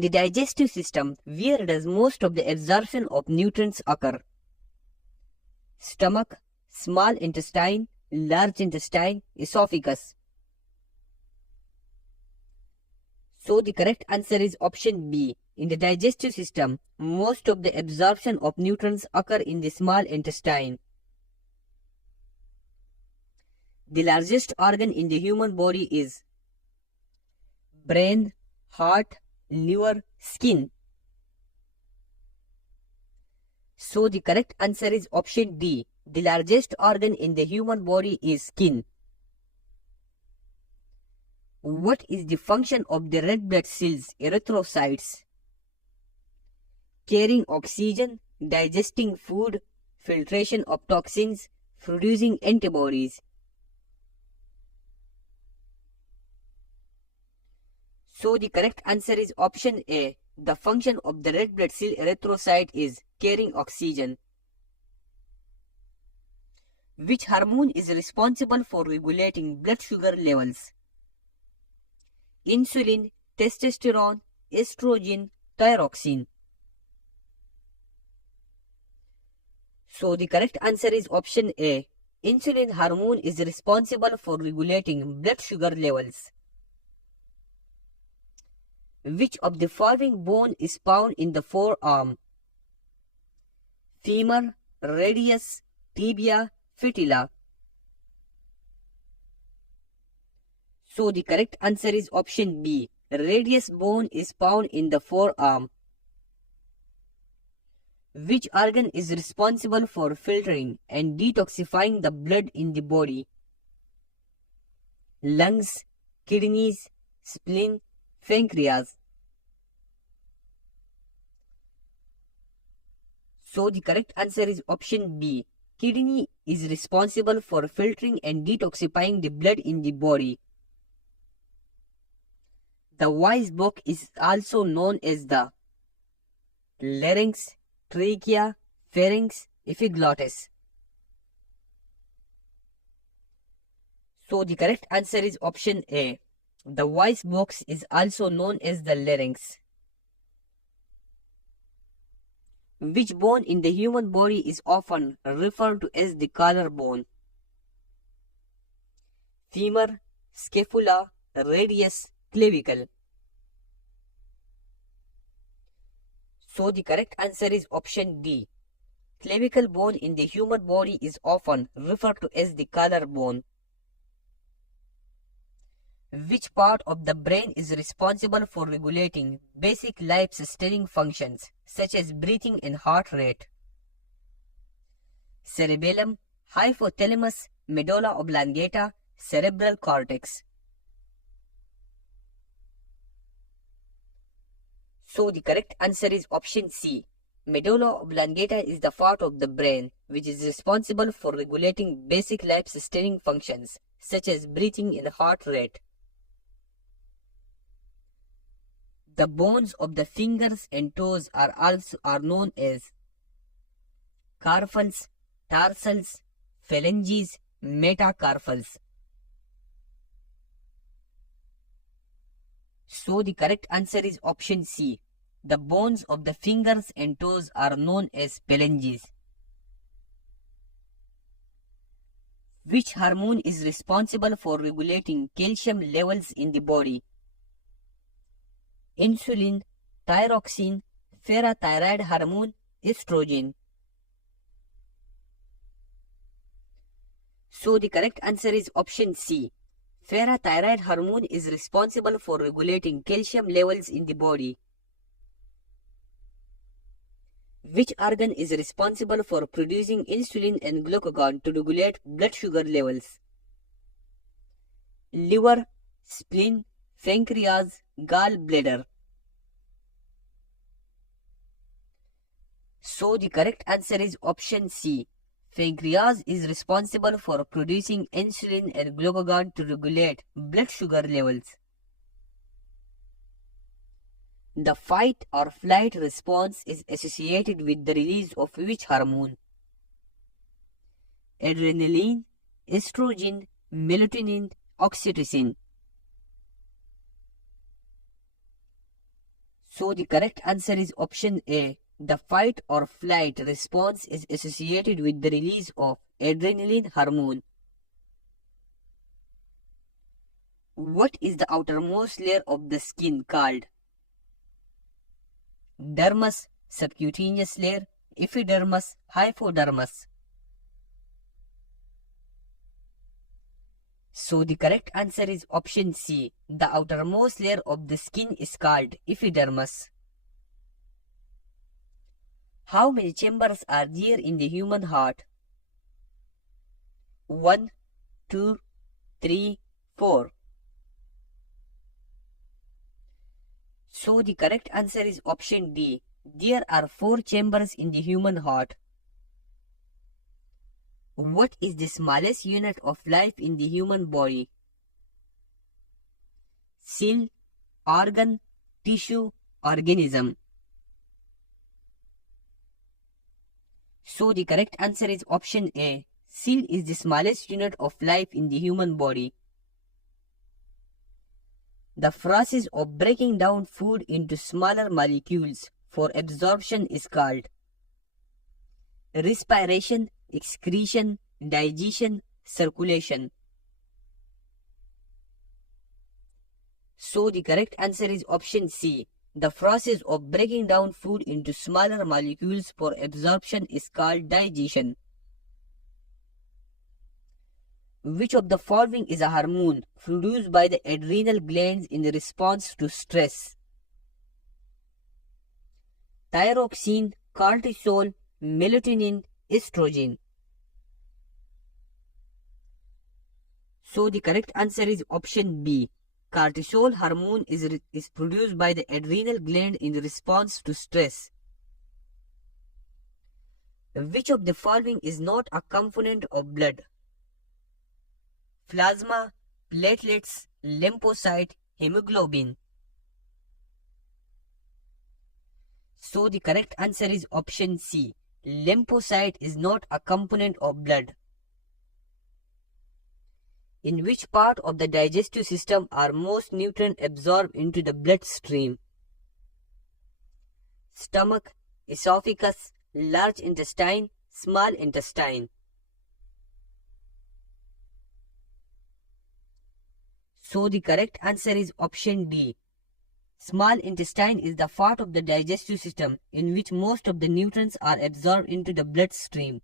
In the digestive system, where does most of the absorption of nutrients occur? Stomach, small intestine, large intestine, esophagus. So the correct answer is option B. In the digestive system, most of the absorption of nutrients occur in the small intestine. The largest organ in the human body is brain, heart, liver, skin. So the correct answer is option D. The largest organ in the human body is skin. What is the function of the red blood cells, erythrocytes? Carrying oxygen, digesting food, filtration of toxins, producing antibodies. So the correct answer is option A. The function of the red blood cell erythrocyte is carrying oxygen. Which hormone is responsible for regulating blood sugar levels? Insulin, testosterone, estrogen, thyroxine. So the correct answer is option A. Insulin hormone is responsible for regulating blood sugar levels. Which of the following bone is found in the forearm? Femur, radius, tibia, fetula. So the correct answer is option B. Radius bone is found in the forearm. Which organ is responsible for filtering and detoxifying the blood in the body? Lungs, kidneys, spleen, pancreas. So the correct answer is option B. Kidney is responsible for filtering and detoxifying the blood in the body. The voice box is also known as the larynx, trachea, pharynx, epiglottis. So the correct answer is option A. The voice box is also known as the larynx. Which bone in the human body is often referred to as the collarbone? Femur, scapula, radius, clavicle. So the correct answer is option D. Clavicle bone in the human body is often referred to as the collarbone. Which part of the brain is responsible for regulating basic life-sustaining functions such as breathing and heart rate? Cerebellum, hypothalamus, medulla oblongata, cerebral cortex. So the correct answer is option C. Medulla oblongata is the part of the brain which is responsible for regulating basic life-sustaining functions such as breathing and heart rate. The bones of the fingers and toes are known as carpals, tarsals, phalanges, metacarpals. So the correct answer is option C. The bones of the fingers and toes are known as phalanges. Which hormone is responsible for regulating calcium levels in the body? Insulin, thyroxine, parathyroid hormone, estrogen. So the correct answer is option C. Parathyroid hormone is responsible for regulating calcium levels in the body. Which organ is responsible for producing insulin and glucagon to regulate blood sugar levels? Liver, spleen, pancreas, gallbladder. So the correct answer is option C. Pancreas is responsible for producing insulin and glucagon to regulate blood sugar levels. The fight or flight response is associated with the release of which hormone? Adrenaline, estrogen, melatonin, oxytocin. So the correct answer is option A. The fight or flight response is associated with the release of adrenaline hormone. What is the outermost layer of the skin called? Dermis, subcutaneous layer, epidermis, hypodermis. So the correct answer is option C. The outermost layer of the skin is called epidermis. How many chambers are there in the human heart? 1, 2, 3, 4. So the correct answer is option D. There are 4 chambers in the human heart. What is the smallest unit of life in the human body? Cell, organ, tissue, organism. So the correct answer is option A. Cell is the smallest unit of life in the human body. The process of breaking down food into smaller molecules for absorption is called respiration, excretion, digestion, circulation. So the correct answer is option C. The process of breaking down food into smaller molecules for absorption is called digestion. Which of the following is a hormone produced by the adrenal glands in response to stress? Thyroxine, cortisol, melatonin, estrogen. So the correct answer is option B. Cortisol hormone is produced by the adrenal gland in response to stress. Which of the following is not a component of blood? Plasma, platelets, lymphocyte, hemoglobin. So the correct answer is option C. Lymphocyte is not a component of blood. In which part of the digestive system are most nutrients absorbed into the bloodstream? Stomach, esophagus, large intestine, small intestine. So the correct answer is option D. Small intestine is the part of the digestive system in which most of the nutrients are absorbed into the bloodstream.